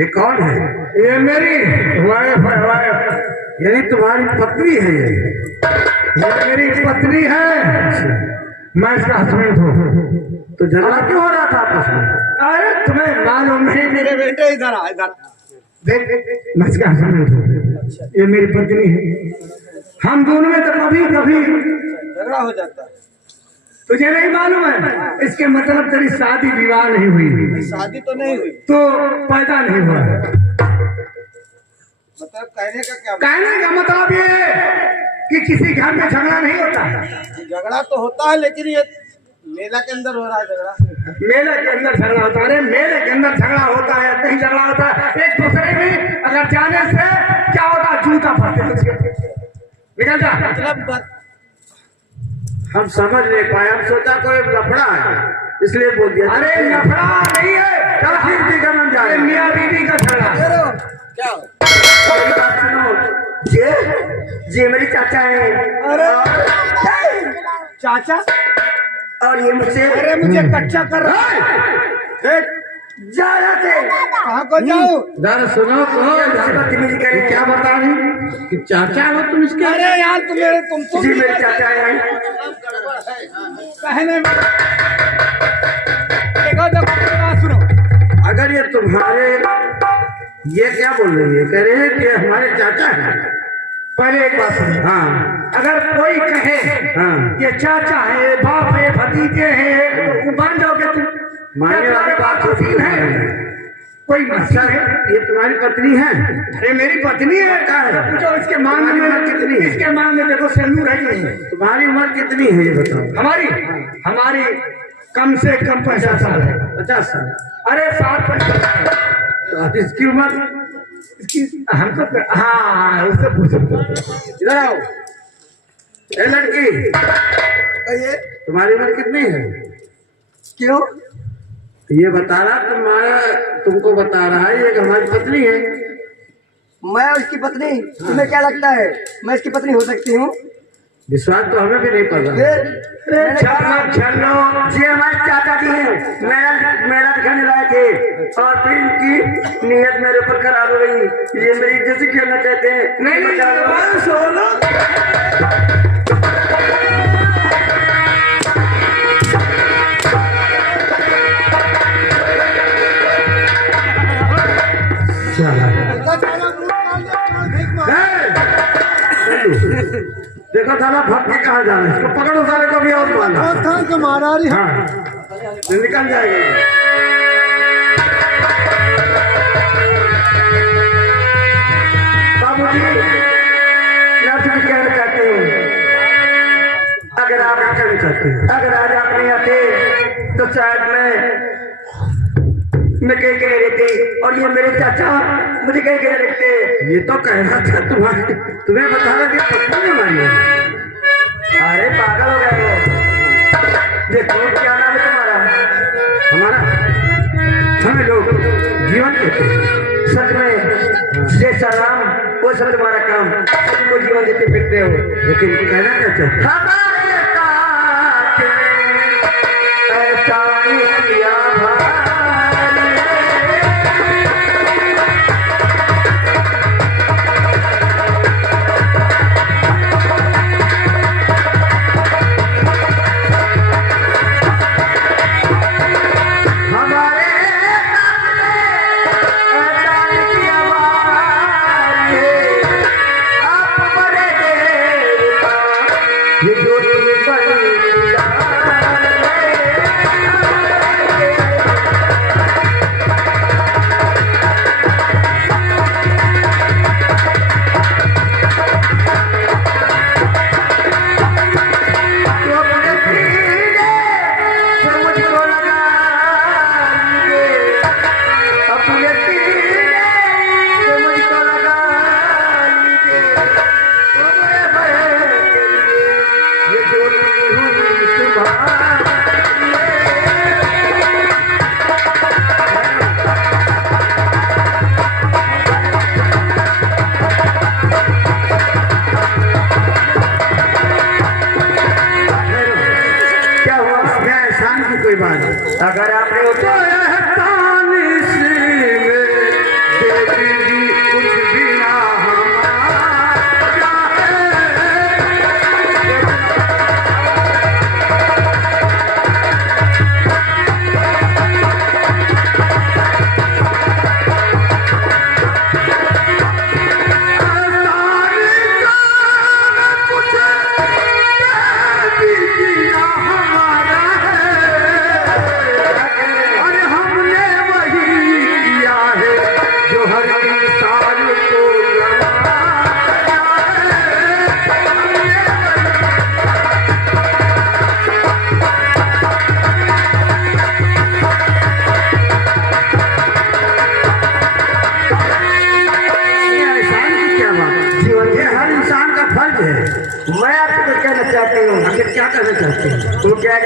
ये कौन है? ये मेरी वाइफ है, वाइफ। यानी तुम्हारी पत्नी है ये मेरी पत्नी है, मैं इसका हस्बैंड हूँ। तो झगड़ा क्यों हो रहा था आपस में? अरे तुम्हें मालूम नहीं, मेरे बेटे इधर आ, इधर देख, मैं इसका हस्बैंड हूँ, ये मेरी पत्नी है। हम दोनों में तो कभी कभी झगड़ा हो जाता है। तुझे नहीं मालूम है? इसके मतलब तेरी शादी विवाह नहीं हुई, शादी तो नहीं हुई, तो पैदा नहीं हुआ। मतलब कहने का क्या कहने का मतलब ये है कि किसी घर में झगड़ा नहीं होता है। झगड़ा तो होता है, लेकिन ये मेला के अंदर हो रहा है झगड़ा। मेले के अंदर झगड़ा होता है, अरे मेले के अंदर झगड़ा होता है, कहीं झगड़ा होता है एक दूसरे में। अगर जाने से क्या होता है, जूता पड़ते हैं उसके, निकल जा। मतलब हम समझ नहीं पाए, हम सोचा कोई लफड़ा है इसलिए बोल दिया। अरे लफड़ा नहीं है, चल फिर भी गमन जा रहे मियाँ बीवी का झगड़ा। क्या मेरी बात सुनो, ये मेरी चाचा है। अरे चाचा, और ये मुझसे अरे मुझे कच्चा कर रहा है। देख, जा रहे थे। कहाँ को जाऊँ? जरा सुनो तो, मुझसे बदतमीजी करे, क्या बता रही कि चाचा हो तुम इसके? अरे यार तुम जी मेरे चाचा है। कहने में देखो देखो बात सुनो। अगर ये तुम्हारे, ये क्या बोल रही है? कह रहे हैं कि हमारे चाचा है। पहले एक बात सुनो, हाँ अगर कोई कहे हाँ, ये चाचा है, बाप है, भतीजे हैं, तो मान जाओगे तुम? मानने वाली बात होती है। कोई मसला है? ये तुम्हारी पत्नी है? अरे मेरी पत्नी है, क्या है? पूछो इसके मांग में कितनी है? इसके मांग में देखो सिंदूर है कि नहीं है? तुम्हारी उम्र कितनी है ये बताओ? हमारी हमारी कम से कम 50 साल है। 50 साल। अरे 60-65 साल। तो अब इसकी उम्र? इसकी हम तो हाँ उससे पूछो। इधर आओ। ए लड़की, ये तुम्हारी उम्र कितनी है? क्यों? ये बता रहा तुमको बता रहा है ये कि हमारी पत्नी है। मैं उसकी पत्नी? तुम्हें क्या लगता है मैं इसकी पत्नी हो सकती हूँ? विश्वास तो हमें भी नहीं पता। चलो जी हमारे चाचा जी हैं, मेरा दिखाने लाए थे और फिर इनकी नीयत मेरे ऊपर खराब हो गई। ये मेरी इज्जत से खेलना चाहते हैं। नहीं सोलो। देखो साला भटके के कहाँ जाना है? इसको पकड़ो साले को भी और मारना। मारा रही हाँ निकल जाएगा। बाबूजी मैं तुम्हें कहना चाहती हूँ, अगर आप कहना चाहते हैं, अगर आज आप नहीं आते तो शायद मैं कहीं कहीं रहती और ये मेरे चाचा मुझे कहीं कहीं रखते। ये तो कहना था तुम्हें बताना कि पत्नी हमारी है। अरे पागल हो गए वो। देखो क्या नाम है तुम्हारा? हमारा हमें लोग जीवन कहते हैं। सच में जैसा नाम वो सब तुम्हारा काम, सबको जीवन देते फिरते हो। लेकिन कहना क्या चाहते? हमारे साथ ऐसा ही किया भाई। ये जो है। मैं आपसे कुछ कहना चाहती हूँ। आखिर क्या कहना चाहते हैं? तो क्या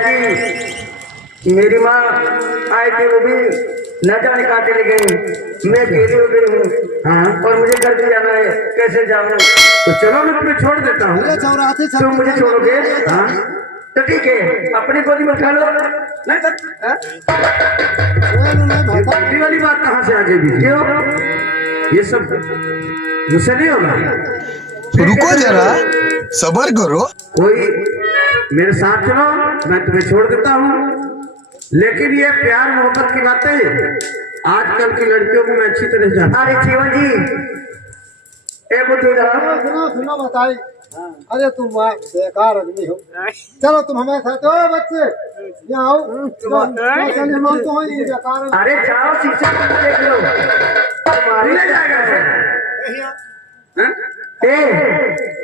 कि मेरी माँ आई थी, वो भी न जाने कहाँ चली गई, मैं अकेली हो गई हूँ। हाँ, और मुझे घर भी जाना है, कैसे जाऊँ? तो चलो मैं तुम्हें छोड़ देता हूँ। तुम मुझे छोड़ोगे? हाँ, तो ठीक है, अपनी गोदी में उठा लो। नहीं सर, हाँ? ये गोदी वाली बात कहाँ से आ गई बीच में? क्यों? ये सब मुझसे नहीं होगा। रुको जरा, सबर करो। कोई मेरे साथ चलो, मैं तुम्हें छोड़ देता हूँ। लेकिन ये प्यार मोहब्बत की बातें आजकल की लड़कियों को मैं अच्छी तरह जानता हूँ। अरे जीवन जी, ए बुद्धू जरा, सुनो सुनो बताई। अरे तुम बेकार आदमी हो। चलो तुम हमारे साथ। ओ बच्चे यहाँ आओ। चलिए हम तो हैं ये बेकार। अरे जाओ शिक्षक को देख लो, तुम्हारे ले जाएगा ऐसे? हाँ?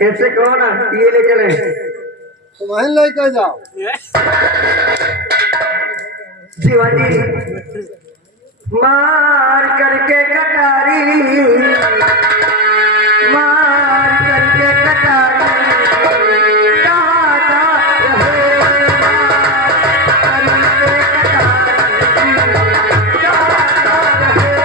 ऐसे कहो ना, ये ले चले। तुम्हें लेकर जाओ। जीवन जी, मार करके कटारी, मार करके कटारी, कहाँ जा रहे? मार करके कटारी,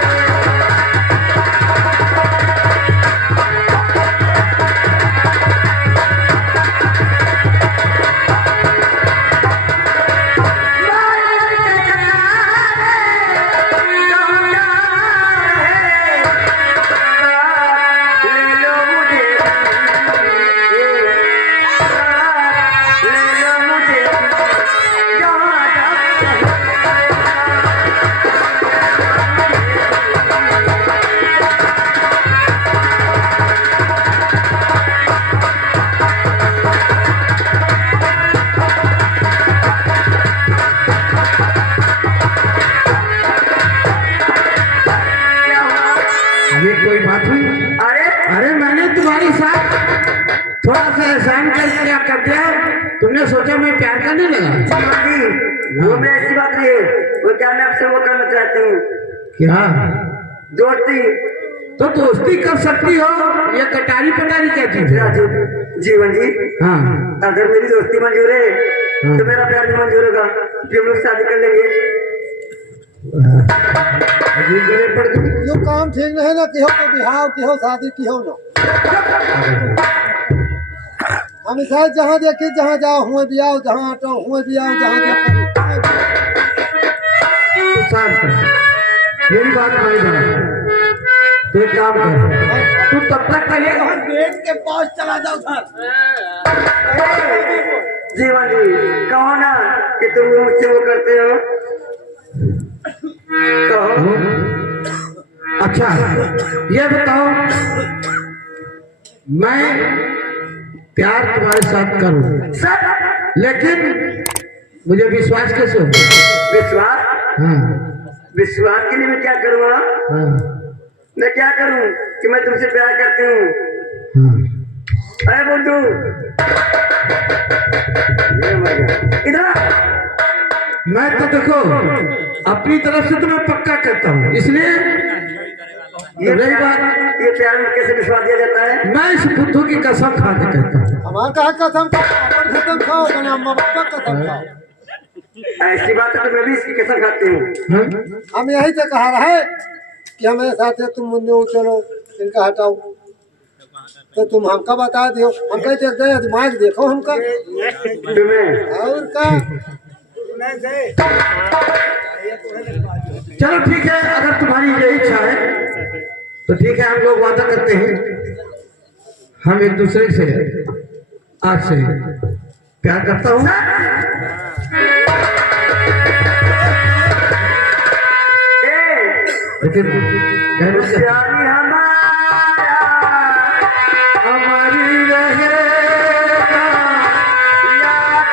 कहाँ जा रहे? ये कोई बात हुई? अरे मैंने तुम्हारी साथ थोड़ा सा एहसान कर क्या कर दिया? तुमने सोचा मैं प्यार करने लगा? वो मैं ऐसी बात नहीं है, वो क्या मैं आपसे वो करना चाहती हूँ, क्या? दोस्ती। तो दोस्ती कर सकती हो, ये कटारी पटारी क्या चीज है? जीवन जी, हाँ, अगर मेरी दोस्ती मंजूर है तो मेरा प्यार भी मंजूर होगा, फिर हम लोग शादी कर लेंगे। अजीब गले पड़ गई। यो काम ठीक नहीं ना कि हो तो बिहाव की हो शादी की हो ना। हम शायद जहाँ देखे जहाँ जाओ हुए भी आओ, जहाँ हटो हुए भी आओ, जहाँ देखो। तो शांत कर, मेरी बात मानी जा। तो एक काम कर, तू तब तक पहले गेट के पास चला जाओ सर। जीवन जी, कहो ना कि तुम मुझसे वो करते हो, कहो। अच्छा ये बताओ, मैं प्यार तुम्हारे साथ करूं, सर, लेकिन मुझे विश्वास कैसे हो? विश्वास? हाँ, विश्वास के लिए मैं क्या करूँगा? हाँ, मैं क्या करूँ कि मैं तुमसे प्यार करती हूँ? हाँ। अरे बुद्धू, इधर मैं तो देखो अपनी तरफ से तो मैं पक्का कहता हूँ, इसलिए ये रही प्यार, बात, ये प्यार में कैसे विश्वास दिया जाता है? मैं इस बुद्धू की कसम खा के कहता हूँ। हमारे कहा कसम खाओ, अपन कसम खाओ, अपने अम्मा पापा कसम खाओ। ऐसी बात है तो मैं भी इसकी कसम खाती हूँ। हाँ? हम यही से कहा रहे कि हमारे साथ है, तुम मुन्ने चलो, इनका हटाओ। तो तुम हमका बता दियो, हम कहते गए दिमाग देखो हमका तुम्हें और का। चलो ठीक है, अगर तुम्हारी ये इच्छा है तो ठीक है, हम लोग वादा करते हैं, हम एक दूसरे से आज से प्यार करता हूँ। लेकिन कहना चाहता हूं, जानी हमारा हमारी रहेगा, याद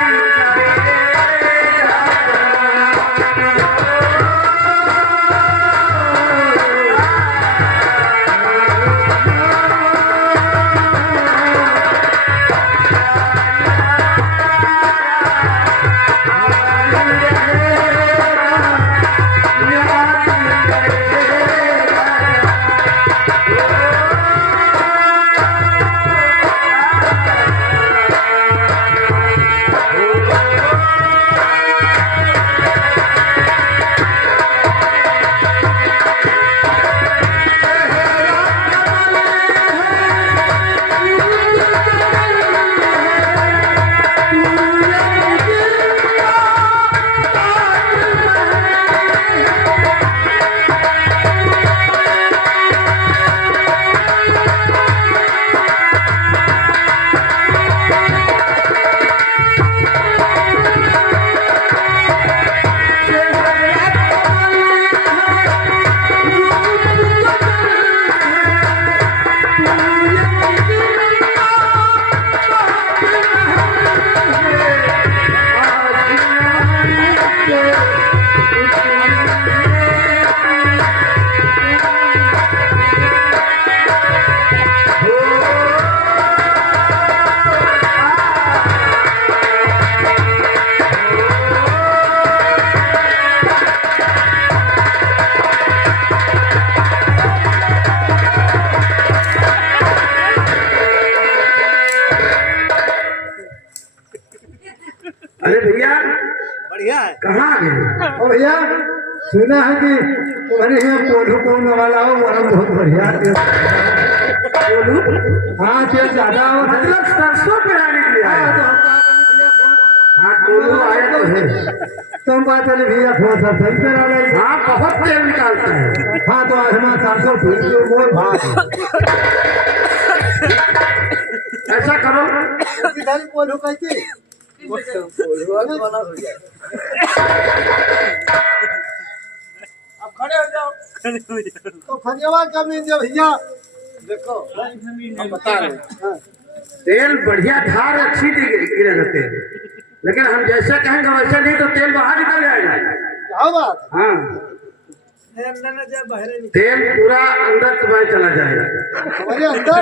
कहाँ आ गए? ओ भैया सुना है कि तुम्हारे यहाँ कोल्हू कौन वाला हो वरम बहुत बढ़िया तेल। बोलू हाँ तेल ज्यादा हो मतलब सरसों पेराने के लिए आया। हाँ कोलू आया तो है। तुम बात चले भैया थोड़ा सा सही करा ले। हाँ बहुत तेल निकालता है। हाँ तो आज हमारा 400 फिर मोर भाग ऐसा करो इधर कोल्हू कैसे अब खड़े हो जाओ तो धन्यवाद का मीन जो भैया देखो हम बता रहे हैं। तेल बढ़िया धार अच्छी गिरे रहते हैं, लेकिन हम जैसा कहेंगे वैसा नहीं तो तेल बाहर निकल जाएगा। क्या बात हाँ तेल पूरा अंदर तुम्हारे चला जाएगा। हमारे अंदर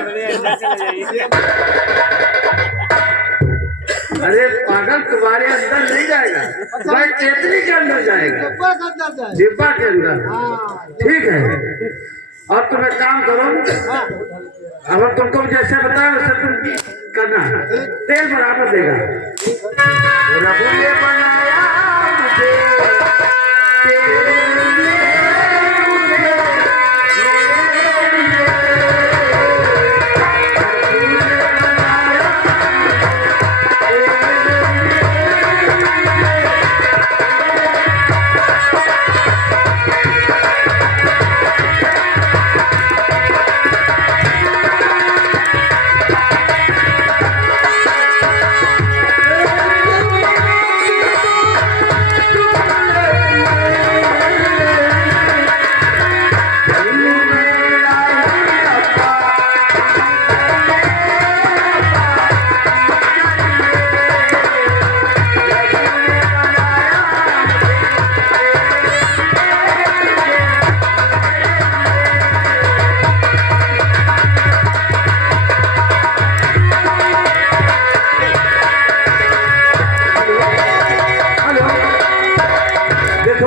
अरे पागल तुम्हारे अंदर नहीं जाएगा, भाई केतली के अंदर जाएगा, ऊपर का अंदर जाए। डिब्बा के अंदर। हाँ ठीक है और तुम एक काम करो, अब तुमको जैसे बताया वैसे तुम करना, तेल बराबर देगा। रब ने बनाया मुझे,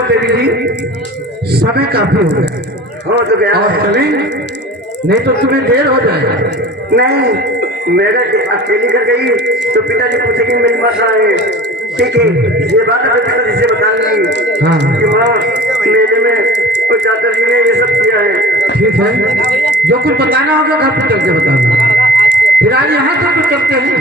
तेरे लिए मुझे, समय काफी हो गया। हो तो गया और है। चलें नहीं तो तुम्हें देर हो जाएगा। नहीं मेरे अकेली कर गई तो पिताजी पूछेंगे मेरी माँ कहाँ है। ठीक है ये बात अगर पिताजी से बता देंगी हाँ कि माँ मेले में तो चाचा जी ने ये सब किया है। ठीक है, जो कुछ बताना होगा घर पे चल के बताना। फिर आज यहाँ तक तो चलते हैं।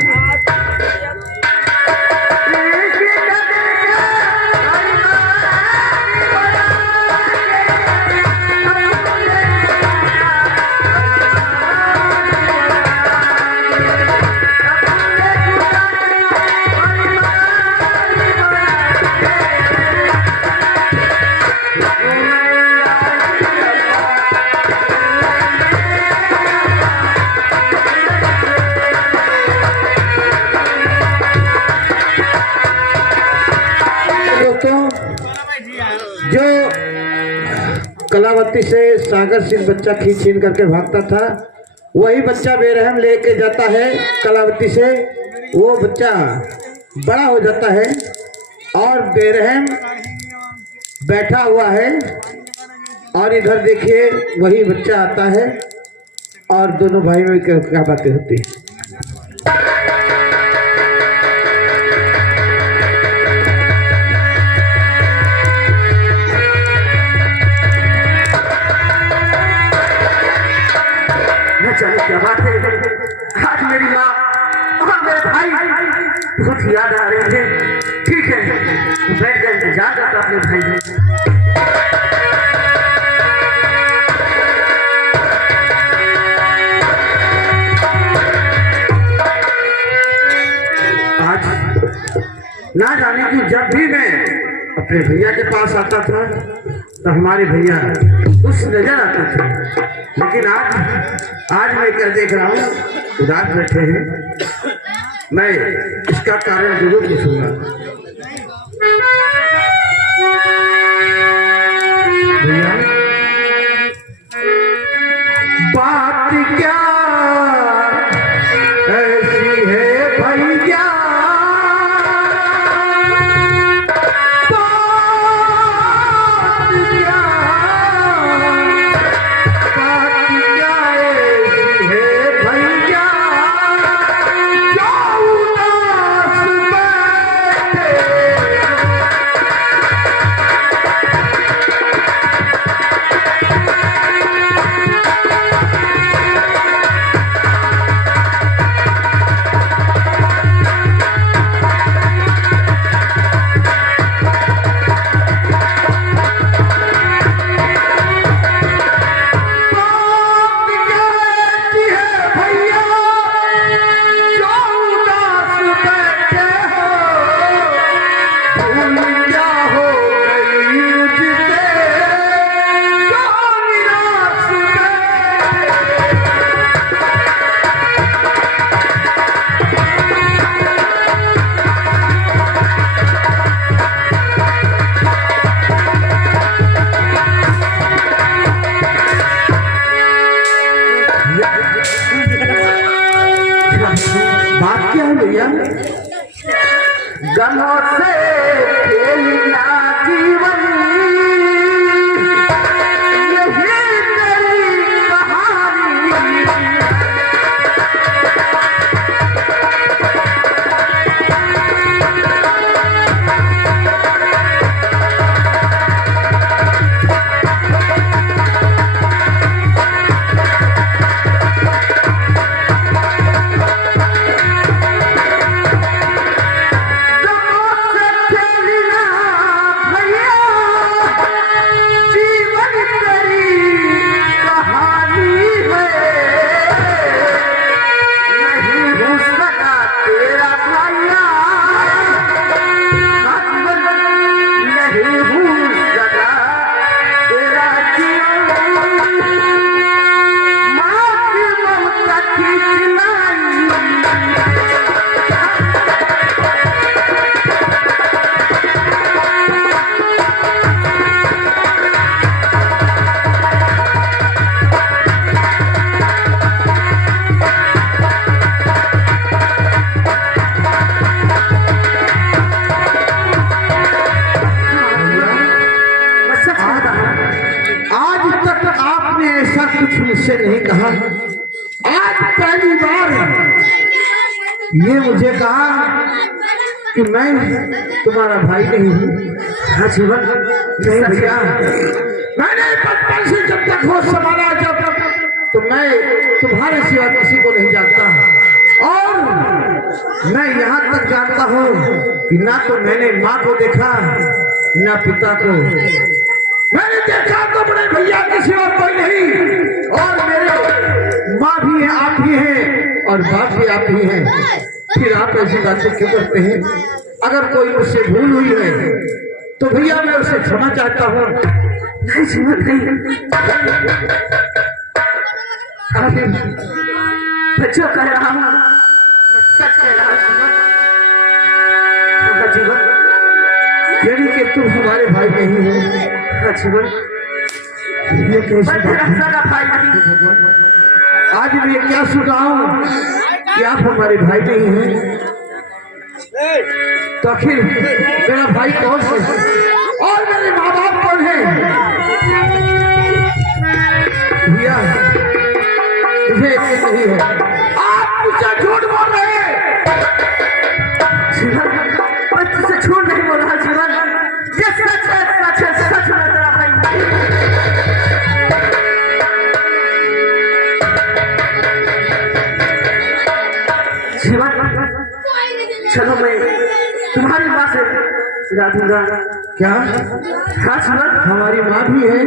जो कलावती से सागर सिंह बच्चा खींच छीन करके भागता था, वही बच्चा बेरहम लेके जाता है कलावती से। वो बच्चा बड़ा हो जाता है और बेरहम बैठा हुआ है और इधर देखिए वही बच्चा आता है और दोनों भाई में क्या बातें होती है। चलो क्या बात है, आज मेरी माँ और मेरे भाई बहुत याद आ रहे थे। ठीक है बैठ कर इंतजार करता अपने भाई से। आज ना जाने की जब भी मैं अपने भैया के पास आता था तो हमारे भैया उस नजर आते थे, लेकिन आज मैं क्या देख रहा हूँ उदास बैठे हैं। मैं इसका कारण जरूर पूछूंगा। भैया बात क्या ऐसी है भैया, भैया गमों से खेलना जीवन यही तेरी कहानी मुझसे नहीं कहा, आज पहली बार ये मुझे कहा कि मैं तुम्हारा भाई नहीं हूँ। हाँ जीवन नहीं भैया, मैंने बचपन से जब तक होश संभाला जब तो मैं तुम्हारे सिवा किसी को नहीं जानता, और मैं यहाँ तक जानता हूँ कि ना तो मैंने माँ को देखा ना पिता को, मैंने देखा तो बड़े भैया के सिवा कोई नहीं, और मेरे माँ भी है, आप भी हैं, और बाप भी आप ही हैं। फिर आप ऐसी बातें क्यों करते हैं? अगर कोई मुझसे भूल हुई है तो भैया मैं उसे क्षमा चाहता हूँ। नहीं जीवन नहीं, बच्चों कह रहा हूँ, सच कह रहा हूँ जीवन, यानी कि तुम हमारे भाई नहीं हो। जीवन ये कैसी बात है? आज मैं क्या सुन रहा हूँ कि आप हमारे भाई नहीं हैं, तो आखिर मेरा भाई कौन है और मेरे माँ बाप कौन है? भैया मुझे यकीन नहीं है, आप मुझे झूठ बोल रहे हैं। जीवन मैं तुझसे झूठ नहीं बोल रहा जीवन, ये सच है, सच है, सच में तेरा भाई। जीवन चलो मैं तुम्हारी माँ से ला दूंगा। क्या? हाँ जीवन, हमारी माँ भी है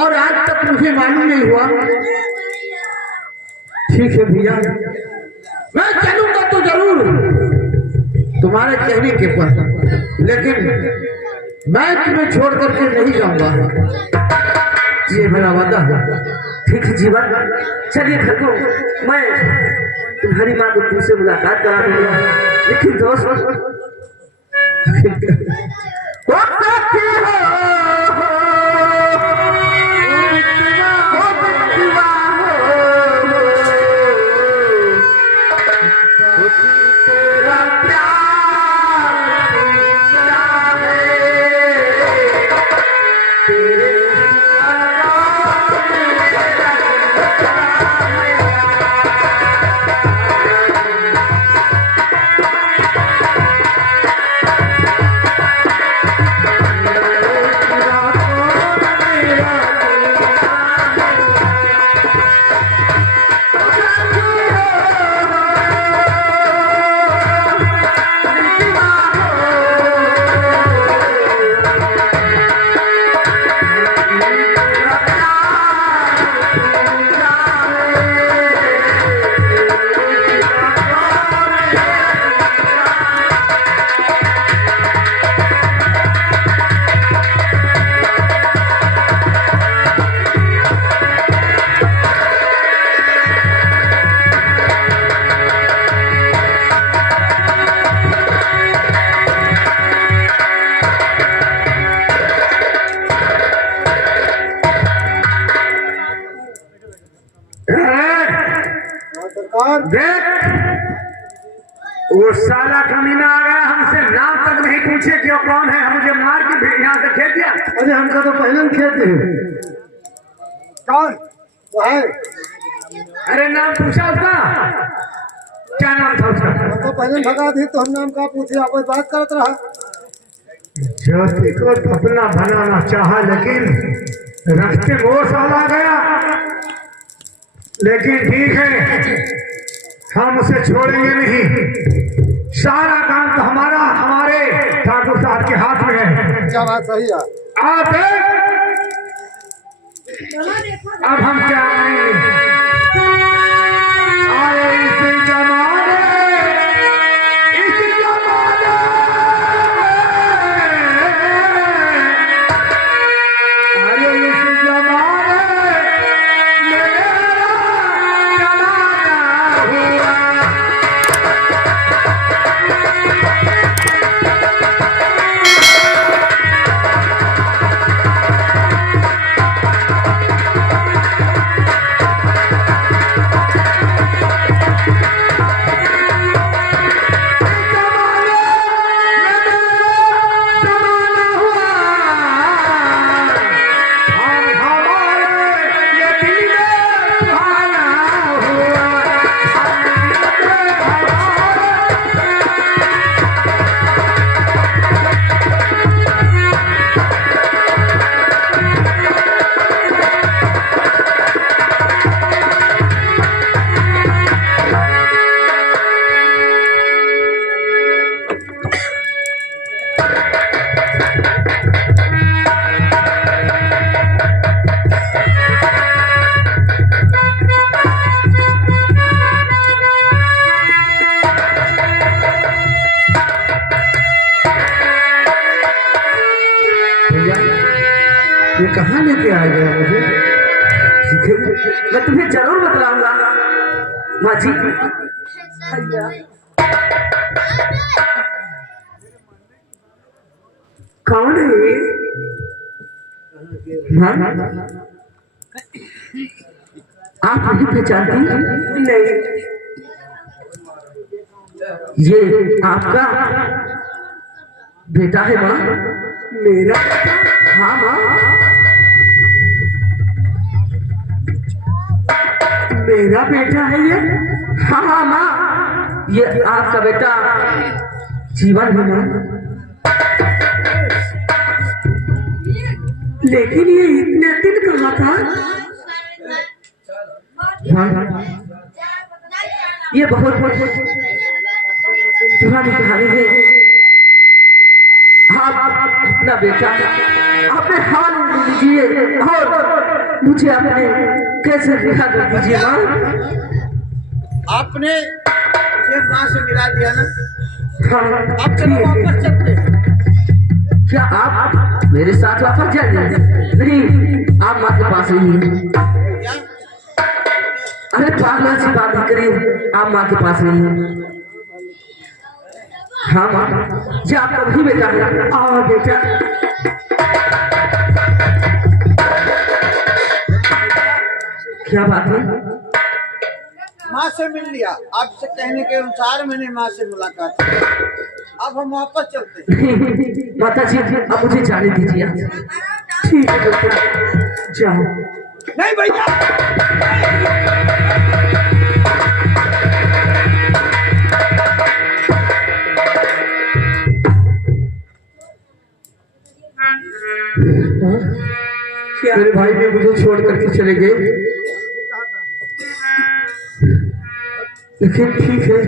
और आज तक मुझे मालूम नहीं हुआ। ठीक है भैया, मैं चलूंगा तो जरूर तुम्हारे कहने के पर, लेकिन मैं तुम्हें छोड़ करके नहीं जाऊंगा, ये मेरा वादा है। ठीक है जीवन, चलिए घर को मैं तुम्हारी माँ को तुमसे मुलाकात करा दूंगा, लेकिन दोस्त वो साला कमीना आ गया, हमसे नाम तक नहीं पूछे कि वो कौन है, मुझे मार के फिर यहाँ से खेत दिया। अरे हमका तो पहले ही खेलते हैं। कौन वो है? अरे नाम पूछा उसका, क्या नाम था उसका? हम तो पहले भगा दी तो हम नाम का पूछे, आपस बात करत रहा। ज्योति को अपना बनाना चाहा, लेकिन रस्ते वो साला गया। लेकिन ठीक है, हम उसे छोड़ेंगे नहीं। सारा काम तो हमारे ठाकुर साहब के हाथ में है। क्या बात सही है? आप अब हम क्या करेंगे? आए इस जमाने, इस जमाने, आए इस जमाने में मेरा जमाना हुआ। ये कहाँ लेके आ गया मुझे? मैं तुम्हें जरूर बतलाऊंगा माँ जी। कौन है ये? हाँ? आप नहीं पहचानती? नहीं। ये आपका बेटा है माँ? मेरा? हाँ माँ, मेरा बेटा है ये। हाँ हाँ माँ, ये आपका बेटा जीवन है माँ। लेकिन ये इतने दिन कहाँ था? हाँ, ये बहुत पुरानी कहानी है। आप अपना बेटा अपने हाथ में लीजिए और मुझे अपने कैसे रिहा कर दीजिए माँ। आपने मुझे माँ से मिला दिया ना, हाँ, अब चलो वापस चलते हैं। क्या आप मेरे साथ वापस जाएंगे? नहीं, आप माँ के पास रहिए। क्या? अरे पागल से बात नहीं करिए, आप माँ के पास रहिए। हाँ माँ, जो आपका भी बेटा है। आओ बेटा। क्या बात है? माँ से मिल लिया, आपसे कहने के अनुसार मैंने माँ से मुलाकात की। अब हम वापस चलते हैं। माता जी, अब मुझे जाने दीजिए। ठीक है बेटा, जाओ। नहीं भैया, मेरे भाई भी मुझे छोड़ करके चले गए, लेकिन ठीक है,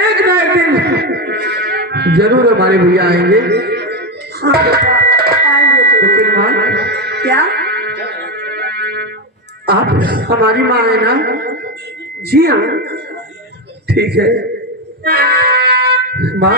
एक ना एक दिन जरूर हमारे भैया आएंगे। हाँ बेटा, आएंगे। लेकिन माँ, क्या आप हमारी माँ है ना? जी हाँ। ठीक है माँ,